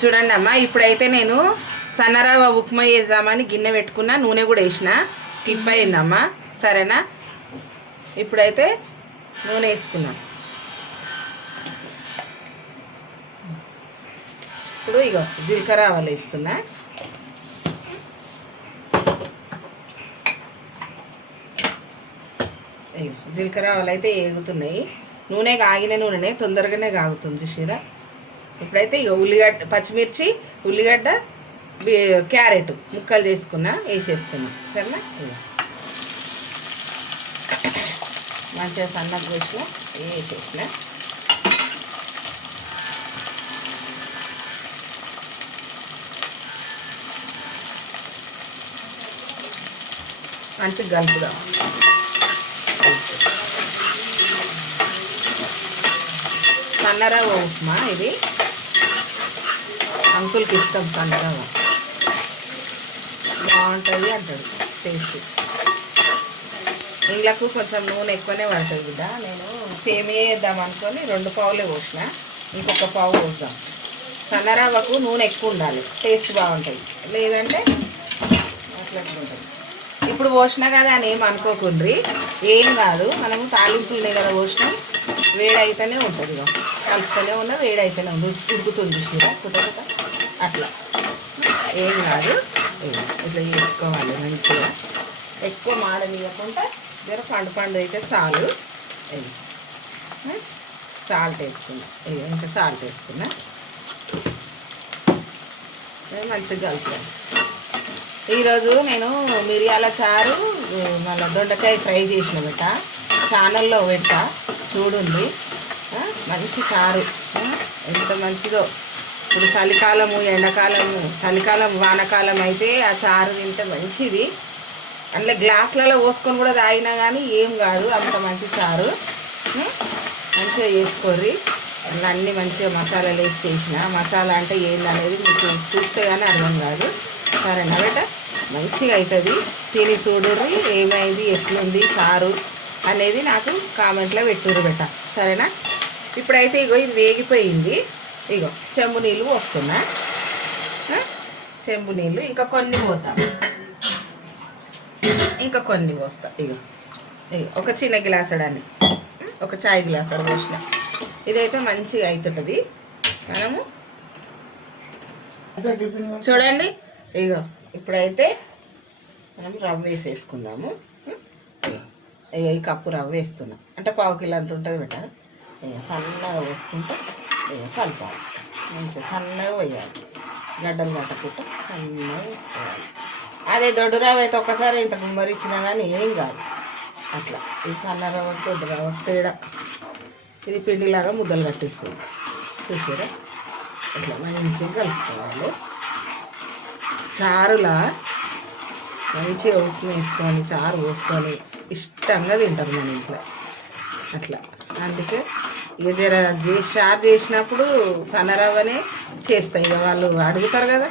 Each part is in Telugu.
చూడండి అమ్మ, ఇప్పుడైతే నేను సన్నరవ ఉప్మా వేద్దామని గిన్నె పెట్టుకున్నా, నూనె కూడా వేసిన, స్కిప్ అయిందమ్మా. సరేనా? ఇప్పుడైతే నూనె వేసుకున్నాం. ఇప్పుడు ఇగో జీలకర్ర ఆవాలు వేస్తున్నా. జీలకర్ర ఆవాలు అయితే వేగుతున్నాయి. నూనె కాగిన నూనెనే తొందరగానే కాగుతుంది చూసిరా. ఇప్పుడైతే ఇక ఉల్లిగడ్డ, పచ్చిమిర్చి, ఉల్లిగడ్డ, క్యారెట్ ముక్కలు చేసుకున్నా వేసేస్తున్నా. సరేనా? మంచిగా సన్నగా కోసిన వేసేసిన. మంచిగా కలుపుదాం. సన్నరవ ఉప్మా ఇది, అంకుల్కి ఇష్టం. సన్నరవ బాగుంటుంది అంటాడు, టేస్ట్. ఇంట్లోకి కొంచెం నూనె ఎక్కువనే పడుతుంది కదా. నేను సేమియా వేద్దాం అనుకొని 2 పావులే పోసిన, ఇంకొక పావు పోద్దాం. సన్నరవకు నూనె ఎక్కువ ఉండాలి, టేస్ట్ బాగుంటుంది. లేదంటే అట్లా ఉంటుంది. ఇప్పుడు పోసినా కదా అని ఏం అనుకోకుండ్రి, ఏం కాదు. మనము తాలింపులనే కదా పోసినాం, వేడైతేనే ఉంటుంది. కలుపుతూనే ఉన్నా, వేడైతేనే ఉంది, ఉడుకుతుంది చీర కుట అట్లా. ఏం కాదు, ఇట్లా చేసుకోవాలి మంచిగా. ఎక్కువ మాడనీయకుండా జర పండు అయితే చాలు. సాల్ట్ వేసుకున్నా, ఇంకా సాల్ట్ వేసుకున్నా. మంచిగా కలుపుతాను. ఈరోజు నేను మిరియాల చారు మళ్ళీ దొండకాయ ఫ్రై చేసిన పెట్ట, ఛానల్లో పెట్ట, చూడండి. మంచి చారు ఎంత మంచిదో. ఇప్పుడు చలికాలము, ఎండాకాలము, చలికాలం వానకాలం అయితే ఆ చారు తింటే మంచిది. అందులో గ్లాసులలో పోసుకొని కూడా తాగినా కానీ ఏం కాదు, అంత మంచి చారు. మంచిగా చేసుకోర్రి. అన్నీ మంచిగా మసాలాలు వేసి చేసిన. మసాలా అంటే ఏందనేది మీకు చూస్తే కానీ అర్థం కాదు. సరేనా బేట? మంచిగా అవుతుంది. తిని చూడుర్రి, ఏమైంది, ఎట్లుంది చారు అనేది నాకు కామెంట్లో పెట్టుర్రు బేట. సరేనా? ఇప్పుడైతే ఇగో ఇది వేగిపోయింది. ఇగో చెంబు నీళ్ళు పోస్తున్నా. చెంబు నీళ్ళు ఇంకా కొన్ని పోతా, ఇంకా కొన్ని పోస్తా. ఇగో ఒక చిన్న గ్లాసుడని, ఒక చాయ్ గ్లాసుడు పోసిన. ఇదైతే మంచిగా అవుతుంటుంది. మనము చూడండి. ఇగో ఇప్పుడైతే మనం రవ్వ వేసేసుకుందాము. ఈ కప్పు రవ్వ వేస్తున్నాం అంటే 1/4 కిలో అంత ఉంటుంది బెట. సన్నగా పోసుకుంటే కలపాలి. మంచిగా సన్నగా పోయాలి, గడ్డలు పట్టకుండా సన్నగా వేసుకోవాలి. అదే దొడ్డు రవ్వ అయితే ఒకసారి ఇంత గుమ్మరిచ్చినా కానీ ఏం కాదు. అట్లా ఈ సన్న రవ్వ, దొడ్డు రవ్వ తేడా. ఇది పిండిలాగా ముద్దలు కట్టేస్తుంది చూసారా. ఇట్లా మంచిగా కలుపుకోవాలి. చారులా మంచిగా ఉప్పు వేసుకొని, చారు పోసుకొని ఇష్టంగా తింటారు మన ఇంట్లో అట్లా. అందుకే ఇక జర చారు చేసినప్పుడు సన్నరవ్వనే చేస్తాయి. ఇక వాళ్ళు అడుగుతారు కదా,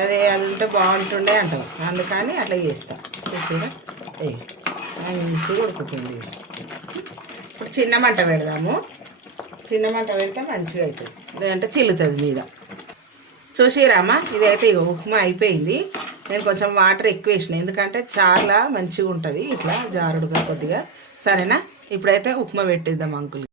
అదే అది ఉంటే బాగుంటుండే అంటారు. అందుకని అట్లా చేస్తా చూసారా. మంచిగా ఉడుకుతుంది. ఇప్పుడు చిన్న మంట పెడదాము. చిన్న మంట పెడితే మంచిగా అవుతుంది, లేదంటే చిల్లుతుంది మీద. చూసిరామా, ఇదైతే ఇక ఉప్మా అయిపోయింది. నేను కొంచెం వాటర్ ఎక్కువ వేసిన, ఎందుకంటే చాలా మంచిగా ఉంటుంది ఇట్లా జారుడుగా కొద్దిగా. సరేనా? ఇప్పుడైతే ఉప్మా పెట్టిద్దాం అంకుల్.